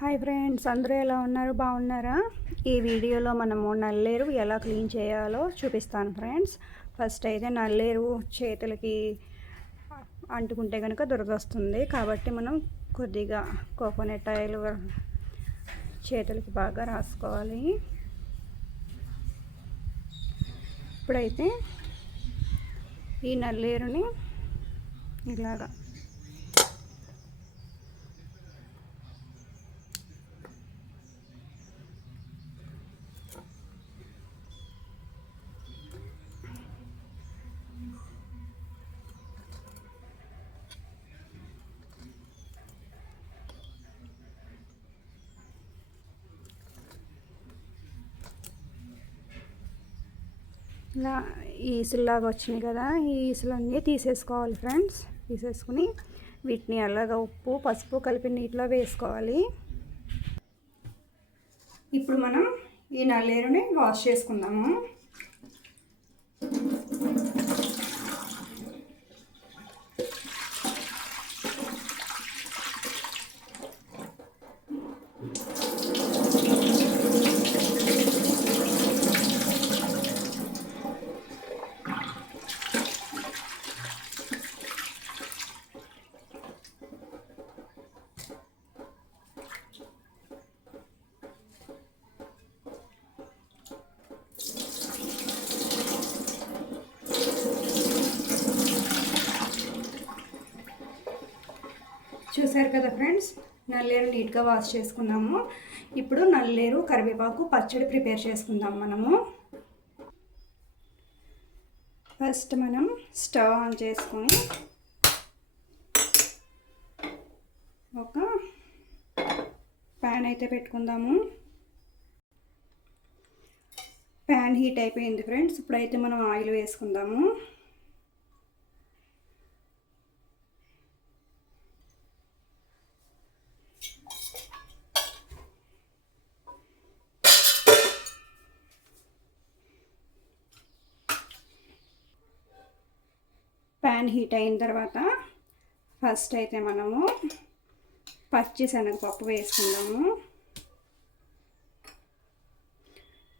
Hi friends, అందరూ ఎలా ఉన్నారు? బాగున్నారా? ఈ వీడియోలో మనము నల్లేరు ఎలా క్లీన్ చేయాలో చూపిస్తాను ఫ్రెండ్స్. ఫస్ట్ అయితే నల్లేరు చేతులకి అంటుకుంటే కనుక దురదొస్తుంది, కాబట్టి మనం కొద్దిగా కోకోనట్ ఆయిల్ చేతులకి బాగా రాసుకోవాలి. ఇప్పుడైతే ఈ నల్లేరుని ఇలాగా ఇలా ఈసులాగా వచ్చినాయి కదా, ఈ ఈసులన్నీ తీసేసుకోవాలి ఫ్రెండ్స్. తీసేసుకుని వీటిని అలాగా ఉప్పు పసుపు కలిపి నీటిలో వేసుకోవాలి. ఇప్పుడు మనం ఈ నల్లేరుని వాష్ చేసుకుందాము. చూసారు కదా ఫ్రెండ్స్, నల్లేరు నీట్గా వాష్ చేసుకున్నాము. ఇప్పుడు నల్లేరు కరివేపాకు పచ్చడి ప్రిపేర్ చేసుకుందాం మనము. ఫస్ట్ మనం స్టవ్ ఆన్ చేసుకొని ఒక ప్యాన్ అయితే పెట్టుకుందాము. ప్యాన్ హీట్ అయిపోయింది ఫ్రెండ్స్. ఇప్పుడైతే మనం ఆయిల్ వేసుకుందాము. ప్యాన్ హీట్ అయిన తర్వాత ఫస్ట్ అయితే మనము పచ్చి శనగపప్పు వేసుకుందాము.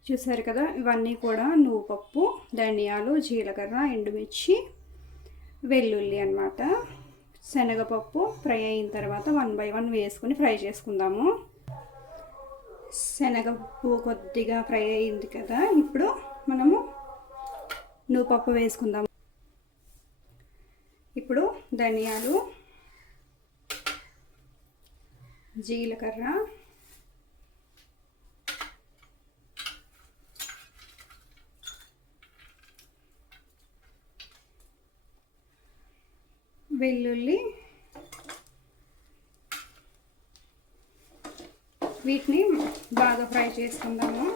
చూసారు కదా, ఇవన్నీ కూడా నువ్వుపప్పు, ధనియాలు, జీలకర్ర, ఎండుమిర్చి, వెల్లుల్లి అన్నమాట. శనగపప్పు ఫ్రై అయిన తర్వాత 1 by 1 వేసుకుని ఫ్రై చేసుకుందాము. శనగపప్పు కొద్దిగా ఫ్రై అయింది కదా, ఇప్పుడు మనము నువ్వుపప్పు వేసుకుందాము. ఇప్పుడు ధనియాలు, జీలకర్ర, వెల్లుల్లి, వీటిని బాగా ఫ్రై చేసుకుందాము.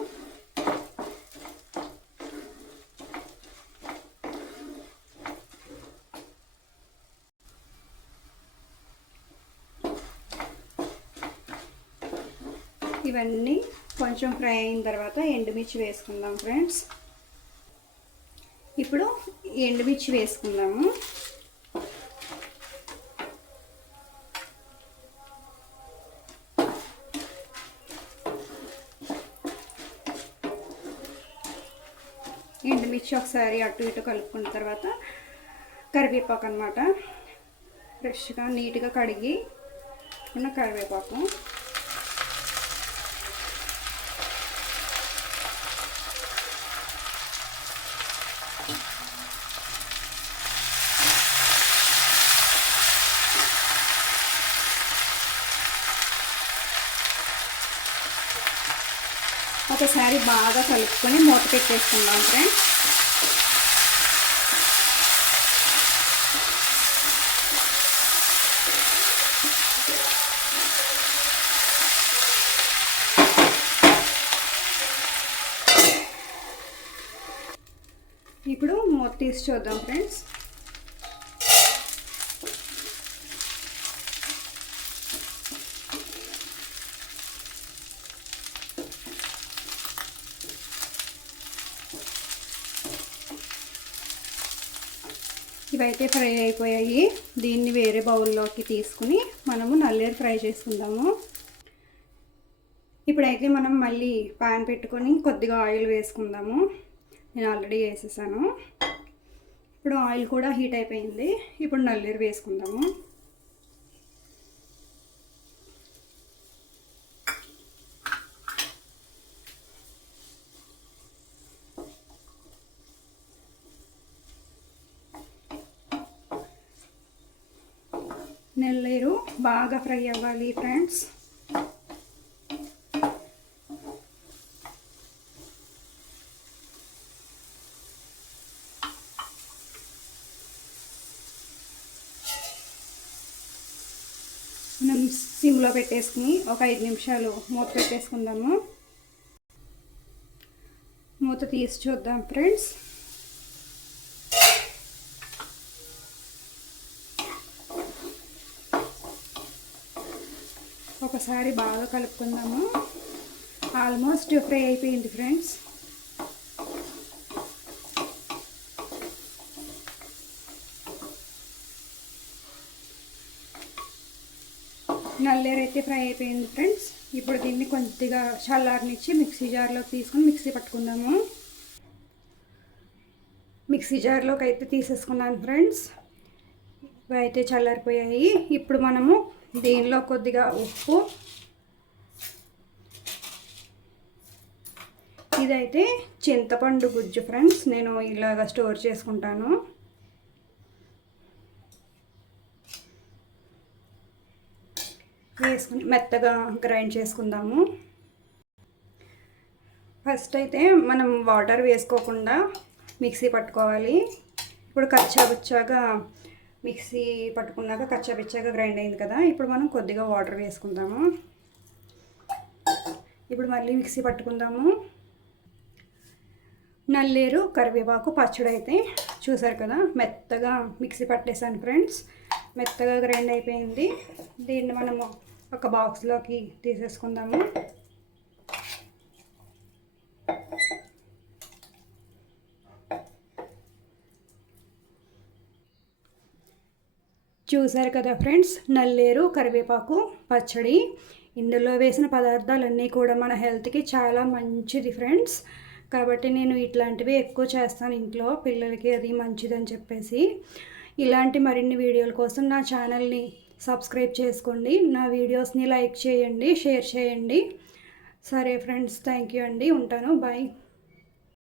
ఇవన్నీ కొంచెం ఫ్రై అయిన తర్వాత ఎండుమిర్చి వేసుకుందాం ఫ్రెండ్స్. ఇప్పుడు ఎండుమిర్చి వేసుకుందాము. ఎండుమిర్చి ఒకసారి అటు ఇటు కలుపుకున్న తర్వాత కరివేపాకు అన్నమాట. ఫ్రెష్గా నీట్గా కడిగి ఉన్న కరివేపాకు, ఒకసారి బాగా కలుపుకొని మూత పెట్టేసుకుందాం ఫ్రెండ్స్. ఇప్పుడు మూత తీసి చూద్దాం ఫ్రెండ్స్. ఇవైతే ఫ్రై అయిపోయాయి. దీన్ని వేరే బౌల్లోకి తీసుకుని మనము నల్లేరు ఫ్రై చేసుకుందాము. ఇప్పుడైతే మనం మళ్ళీ పాన్ పెట్టుకొని కొద్దిగా ఆయిల్ వేసుకుందాము. నేను ఆల్రెడీ వేసేసాను. ఇప్పుడు ఆయిల్ కూడా హీట్ అయిపోయింది. ఇప్పుడు నల్లేరు వేసుకుందాము. నల్లేరు బాగా ఫ్రై అవ్వాలి ఫ్రెండ్స్. మనం సిమ్లో పెట్టేసుకుని ఒక 5 నిమిషాలు మూత పెట్టేసుకుందాము. మూత తీసి చూద్దాం ఫ్రెండ్స్. ఒకసారి బాగా కలుపుకుందాము. ఆల్మోస్ట్ ఫ్రై అయిపోయింది ఫ్రెండ్స్. నల్లేరు అయితే ఫ్రై అయిపోయింది ఫ్రెండ్స్. ఇప్పుడు దీన్ని కొద్దిగా చల్లారనిచ్చి మిక్సీ జార్లోకి తీసుకొని మిక్సీ పట్టుకుందాము. మిక్సీ జార్లోకి అయితే తీసేసుకున్నాను ఫ్రెండ్స్. ఇవి అయితే చల్లారిపోయాయి. ఇప్పుడు మనము దీనిలో కొద్దిగా ఉప్పు, ఇదైతే చింతపండు గుజ్జు ఫ్రెండ్స్. నేను ఇలాగ స్టోర్ చేసుకుంటాను. వేసుకుని మెత్తగా గ్రైండ్ చేసుకుందాము. ఫస్ట్ అయితే మనం వాటర్ వేసుకోకుండా మిక్సీ పట్టుకోవాలి. ఇప్పుడు కచ్చాబుచ్చాగా మిక్సీ పట్టుకున్నాక కచ్చాబిచ్చాగా గ్రైండ్ అయింది కదా. ఇప్పుడు మనం కొద్దిగా వాటర్ వేసుకుందాము. ఇప్పుడు మళ్ళీ మిక్సీ పట్టుకుందాము. నల్లేరు కరివేపాకు పచ్చడి అయితే చూసారు కదా, మెత్తగా మిక్సీ పట్టేసాను ఫ్రెండ్స్. మెత్తగా గ్రైండ్ అయిపోయింది. దీన్ని మనము ఒక బాక్స్లోకి తీసేసుకుందాము. చూసారు కదా ఫ్రెండ్స్, నల్లేరు కరివేపాకు పచ్చడి. ఇందులో వేసిన పదార్థాలన్నీ కూడా మన హెల్త్కి చాలా మంచిది ఫ్రెండ్స్. కాబట్టి నేను ఇట్లాంటివి ఎక్కువ చేస్తాను ఇంట్లో, పిల్లలకి అది మంచిదని చెప్పేసి. ఇలాంటి మరిన్ని వీడియోల కోసం నా ఛానల్ని సబ్స్క్రైబ్ చేసుకోండి. నా వీడియోస్ని లైక్ చేయండి, షేర్ చేయండి. సరే ఫ్రెండ్స్, థ్యాంక్ యూ అండి. ఉంటాను. బాయ్.